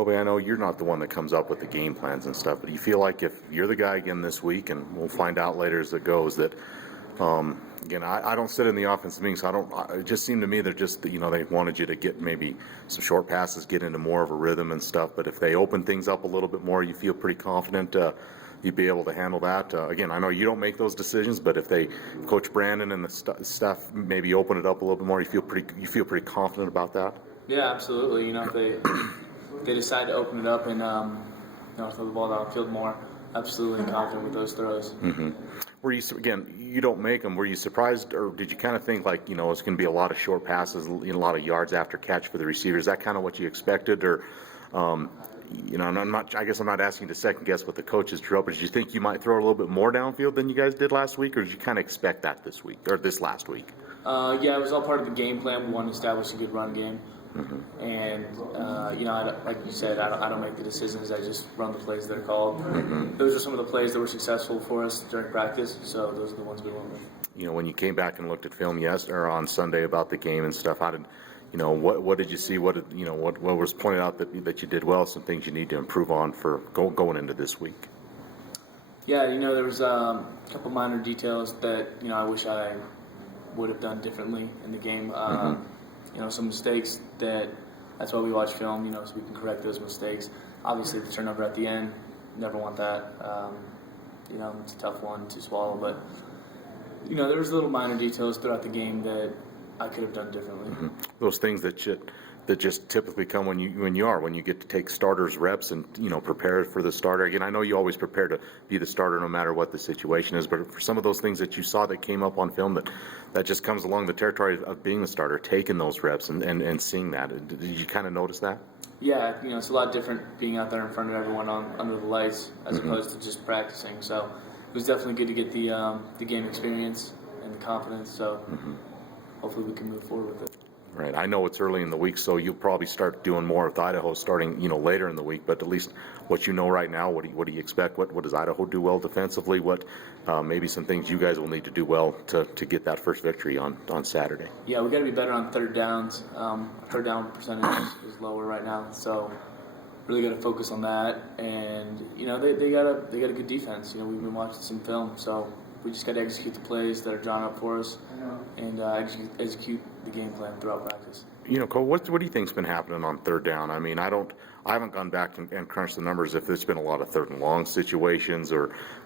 Colby, I know you're not the one that comes up with the game plans and stuff, but do you feel like if you're the guy again this week, and we'll find out later as it goes, that again, I don't sit in the offensive meeting, so it just seemed to me they're just, they wanted you to get maybe some short passes, get into more of a rhythm and stuff. But if they open things up a little bit more, you feel pretty confident you'd be able to handle that. Again, I know you don't make those decisions, but if Coach Brandon and the staff maybe open it up a little bit more, you feel pretty confident about that. Yeah, absolutely. If they decide to open it up and throw the ball downfield more, absolutely confident with those throws. Mm-hmm. Were you, again, you don't make them, were you surprised, or did you kind of think like, it's going to be a lot of short passes, a lot of yards after catch for the receivers? Is that kind of what you expected? Or, I guess I'm not asking you to second guess what the coaches drew up, but did you think you might throw a little bit more downfield than you guys did last week, or did you kind of expect that this week, or this last week? Yeah, it was all part of the game plan. We wanted to establish a good run game. Mm-hmm. And, like you said, I don't make the decisions. I just run the plays that are called. Mm-hmm. Those are some of the plays that were successful for us during practice, so those are the ones we went with. When you came back and looked at film on Sunday about the game and stuff, how did, what did you see? What was pointed out that you did well, some things you need to improve on for going into this week? Yeah, there was a couple minor details that, I wish I would have done differently in the game. Mm-hmm. Some mistakes that's why we watch film, so we can correct those mistakes. Obviously, the turnover at the end, never want that. It's a tough one to swallow, but, there was little minor details throughout the game that I could have done differently. Mm-hmm. Those things that just typically come when you get to take starters reps and prepare for the starter. Again, I know you always prepare to be the starter no matter what the situation is, but for some of those things that you saw that came up on film that just comes along the territory of being the starter, taking those reps and seeing that, did you kind of notice that? Yeah, it's a lot different being out there in front of everyone under the lights as mm-hmm. opposed to just practicing. So it was definitely good to get the game experience and the confidence. So mm-hmm. hopefully we can move forward with it. Right. I know it's early in the week, so you'll probably start doing more with Idaho starting, later in the week. But at least what you know right now, what do you expect? What does Idaho do well defensively? What maybe some things you guys will need to do well to get that first victory on Saturday? Yeah, we got to be better on third downs. Third down percentage is lower right now, so really got to focus on that. And they got a good defense. We've been watching some film, so we just got to execute the plays that are drawn up for us and execute the game plan throughout practice. Cole, what do you think's been happening on third down? I mean, I haven't gone back and crunched the numbers if there's been a lot of third and long situations,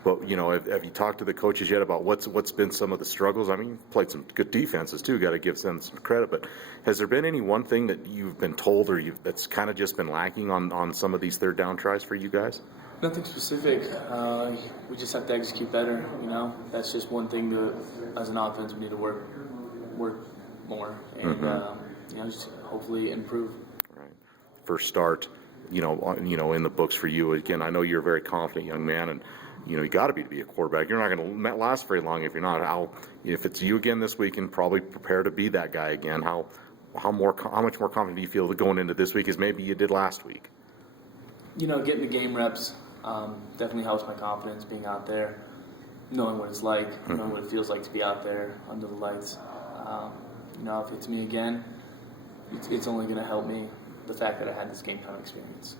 but have you talked to the coaches yet about what's been some of the struggles? I mean, you've played some good defenses too. Got to give them some credit, but has there been any one thing that you've been told that's kind of just been lacking on some of these third down tries for you guys? Nothing specific. We just have to execute better. That's just one thing that, as an offense, we need to work more and mm-hmm. Just hopefully improve. Right. First start, in the books for you. Again, I know you're a very confident young man, and you got to be a quarterback. You're not going to last very long if you're not. If it's you again this week, and probably prepare to be that guy again. How much more confident do you feel going into this week as maybe you did last week? Getting the game reps definitely helps my confidence. Being out there, knowing what it's like, mm-hmm. knowing what it feels like to be out there under the lights. If it's me again, it's only going to help me, the fact that I had this game time experience.